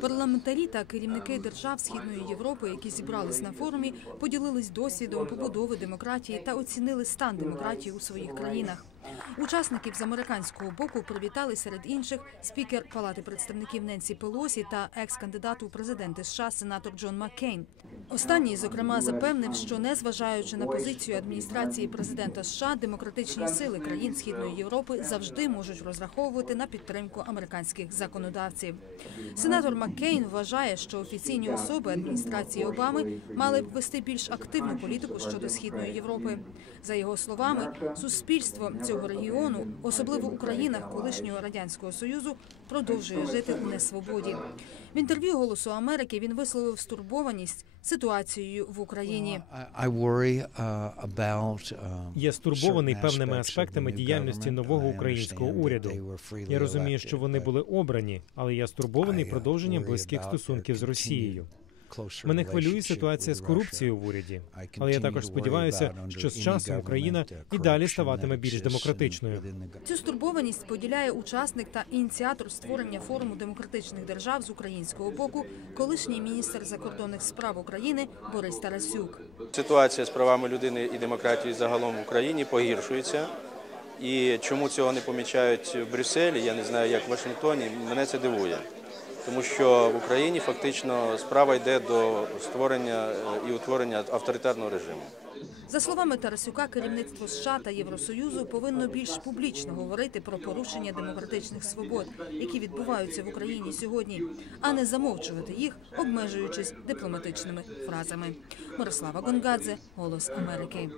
Парламентарі та керівники держав Східної Європи, які зібрались на форумі, поділились досвідом побудови демократії та оцінили стан демократії у своїх країнах. Учасників з американського боку привітали серед інших спікер Палати представників Ненсі Пелосі та екс-кандидат у президенти США сенатор Джон Маккейн. Останній, зокрема, запевнив, що незважаючи на позицію адміністрації президента США, демократичні сили країн Східної Європи завжди можуть розраховувати на підтримку американських законодавців. Сенатор Маккейн вважає, що офіційні особи адміністрації Обами мали б вести більш активну політику щодо східної Європи. За його словами, суспільство цього регіону, особливо у країнах колишнього радянського союзу, продовжує жити у несвободі. В інтерв'ю Голосу Америки він висловив стурбованість ситуацією в Україні. I- I worry, uh, about, uh, Я стурбований певними аспектами діяльності нового українського уряду. Я розумію, що вони були обрані, але я стурбований uh, продовженням близьких стосунків з Росією. Мене хвилює ситуація з корупцією в уряді. Але я також сподіваюся, що з часом Україна і далі ставатиме більш демократичною. Цю стурбованість поділяє учасник та ініціатор створення форуму демократичних держав з українського боку, колишній міністр закордонних справ України Борис Тарасюк. Ситуація з правами людини і демократією загалом в Україні погіршується. І чому цього не помічають в Брюсселі, я не знаю, як в Вашингтоні, мене це дивує. Тому що в Україні фактично справа йде до створення е, і утворення авторитарного режиму. За словами Тарасюка, керівництво США та Євросоюзу повинно більш публічно говорити про порушення демократичних свобод, які відбуваються в Україні сьогодні, а не замовчувати їх, обмежуючись дипломатичними фразами. Мирослава Гонгадзе, Голос Америки.